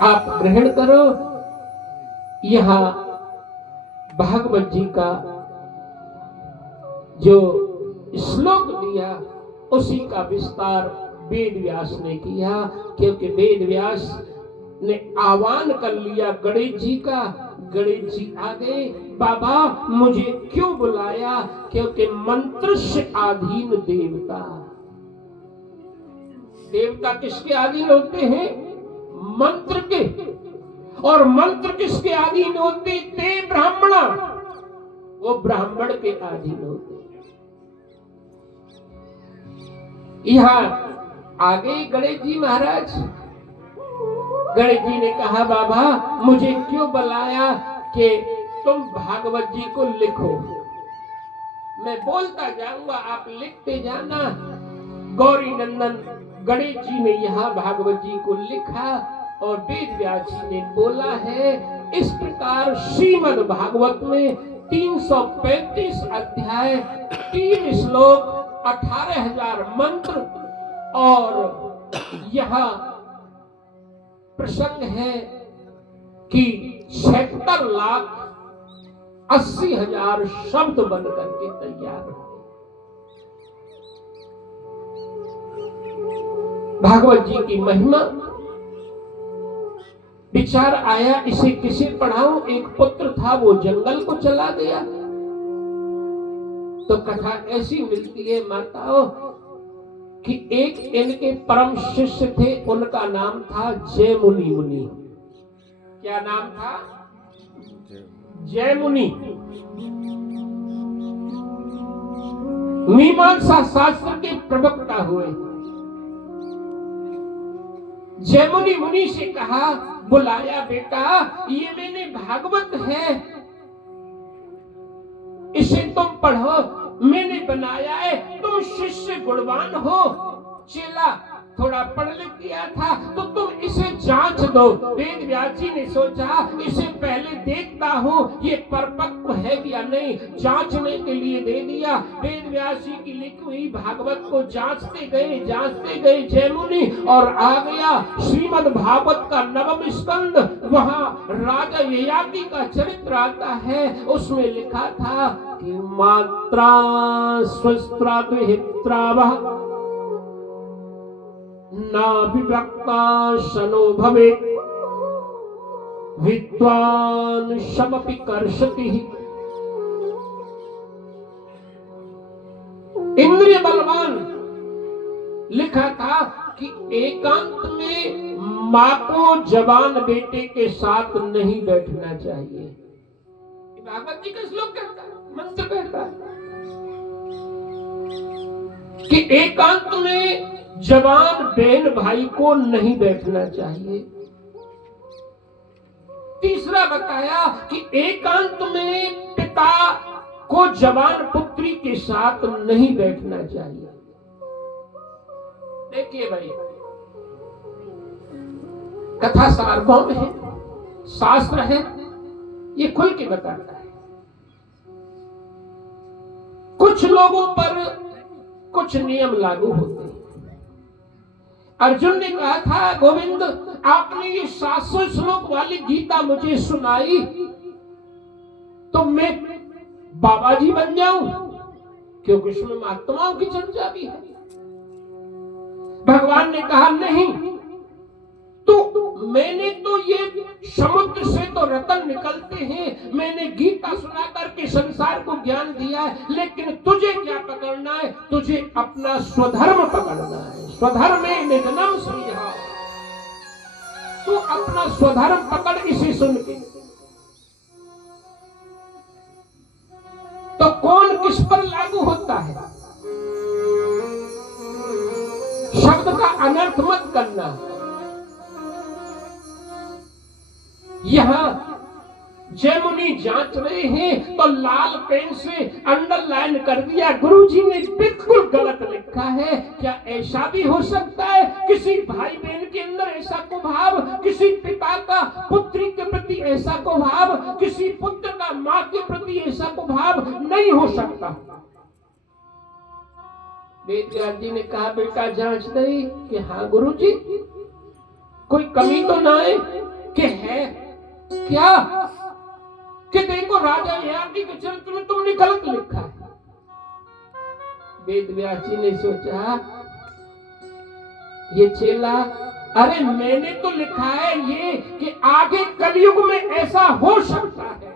आप ग्रहण करो। यहाँ भागवत जी का जो श्लोक दिया उसी का विस्तार वेद व्यास ने किया, क्योंकि वेद व्यास ने आह्वान कर लिया गणेश जी का। गणेश जी आ गए, बाबा मुझे क्यों बुलाया? क्योंकि मंत्र से अधीन देवता, देवता किसके अधीन होते हैं? मंत्र के। और मंत्र किसके अधीन होते थे? ब्राह्मणा, वो ब्राह्मण के अधीन होते। यहाँ आगे गणेश जी महाराज, गणेश जी ने कहा बाबा मुझे क्यों बुलाया कि तुम भागवत जी को लिखो। मैं बोलता जाऊंगा, आप लिखते जाना। गौरी नंदन गणेश जी ने यहाँ भागवत जी को लिखा और वेद व्यास जी ने बोला है। इस प्रकार श्रीमद् भागवत में 335 अध्याय, 3 श्लोक, 18,000 मंत्र और यहाँ प्रसंग है कि 76,80,000 शब्द बन करके तैयार हो। भागवत जी की महिमा। विचार आया इसे किसे पढ़ाऊं। एक पुत्र था वो जंगल को चला गया। तो कथा ऐसी मिलती है माताओं कि एक इनके परम शिष्य थे, उनका नाम था जयमुनि मुनि। क्या नाम था? जयमुनि। मीमांसा शास्त्र के प्रवक्ता हुए। जयमुनि मुनि से कहा, बुलाया बेटा, ये मैंने भागवत है, इसे तुम पढ़ो, मैंने बनाया है, तुम शिष्य गुणवान हो, चेला थोड़ा पढ़ लिख गया था, तो तुम इसे जांच दो। वेद व्यास जी ने सोचा इसे पहले देखता हूँ ये परिपक्व है या नहीं, जांचने के लिए दे दिया। वेद व्यास जी की लिखी हुई भागवत को जांचते गए जयमुनि, और आ गया श्रीमद् भागवत का 9वां स्कंद। वहाँ राजा ययाति का चरित्र आता है। उसमें लिखा था कि मात्रा स्वस्त्रा द्विहित्रावः ना विवक्ता शनो भवेत् विद्वान् शमपि कर्षति। इंद्रिय बलवान लिखा था कि एकांत में मां को जवान बेटे के साथ नहीं बैठना चाहिए। भागवत जी का श्लोक कहता है, मंत्र कहता है कि एकांत में जवान बहन भाई को नहीं बैठना चाहिए। तीसरा बताया कि एकांत में पिता को जवान पुत्री के साथ नहीं बैठना चाहिए। देखिए भाई, कथा सार्वभौम है, शास्त्र है, ये खुल के बताता है। कुछ लोगों पर कुछ नियम लागू होते हैं। अर्जुन ने कहा था, गोविंद आपने ये 700 श्लोक वाली गीता मुझे सुनाई तो मैं बाबा जी बन जाऊं, क्योंकि उसमें महात्माओं की चर्चा भी है। भगवान ने कहा नहीं, तो मैंने तो ये समुद्र से तो रतन निकलते हैं, मैंने गीता सुना करके संसार को ज्ञान दिया है, लेकिन तुझे क्या पकड़ना है? तुझे अपना स्वधर्म पकड़ना है। स्वधर्मे निधनम श्रीहा। तू अपना स्वधर्म पकड़। इसे सुन के तो कौन किस पर लागू होता है? शब्द का अनर्थ मत करना। यहां जयमुनि जांच रहे हैं तो लाल पेन से अंडरलाइन कर दिया, गुरुजी ने बिल्कुल गलत लिखा है। क्या ऐसा भी हो सकता है किसी भाई बहन के अंदर ऐसा को भाव, किसी पिता का पुत्री के प्रति ऐसा को भाव, किसी पुत्र का मां के प्रति ऐसा को भाव नहीं हो सकता। वेद व्यास जी ने कहा बेटा जांच नहीं कि हाँ गुरुजी। कोई कमी तो ना है कि है क्या कि देखो राजा ययाति के चरित्र में तुमने गलत लिखा है। वेद व्यास जी ने सोचा ये चेला, अरे मैंने तो लिखा है ये कि आगे कलयुग में ऐसा हो सकता है,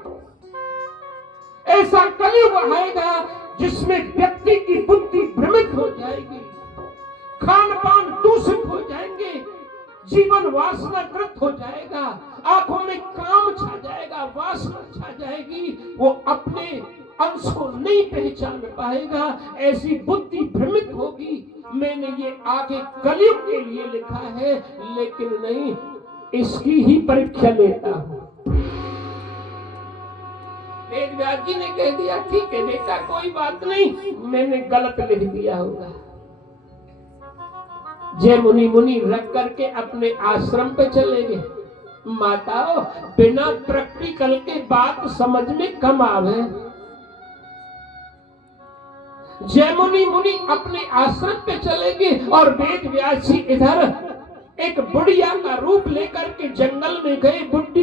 ऐसा कलयुग आएगा जिसमें व्यक्ति की बुद्धि भ्रमित हो जाएगी, खान पान दूषित हो जाएंगे, जीवन वासनाग्रस्त हो जाएगा, आंखों में काम छा जाएगा, वासना छा जाएगी, वो अपने अंश को नहीं पहचान पाएगा, ऐसी बुद्धि भ्रमित होगी। मैंने ये आगे कलयुग के लिए लिखा है, लेकिन नहीं, इसकी ही परीक्षा लेता हूं। वेद व्यास जी ने कह दिया ठीक है बेटा, कोई बात नहीं, मैंने गलत लिख दिया होगा। जय मुनि रख करके अपने आश्रम पे चले गए। माताओं, बिना प्रैक्टिकल के बात समझ में कम आवे। जय मुनि अपने आश्रम पे चले गए और वेद व्यास जी इधर एक बुढ़िया का रूप लेकर के जंगल में गए। बुढ़ी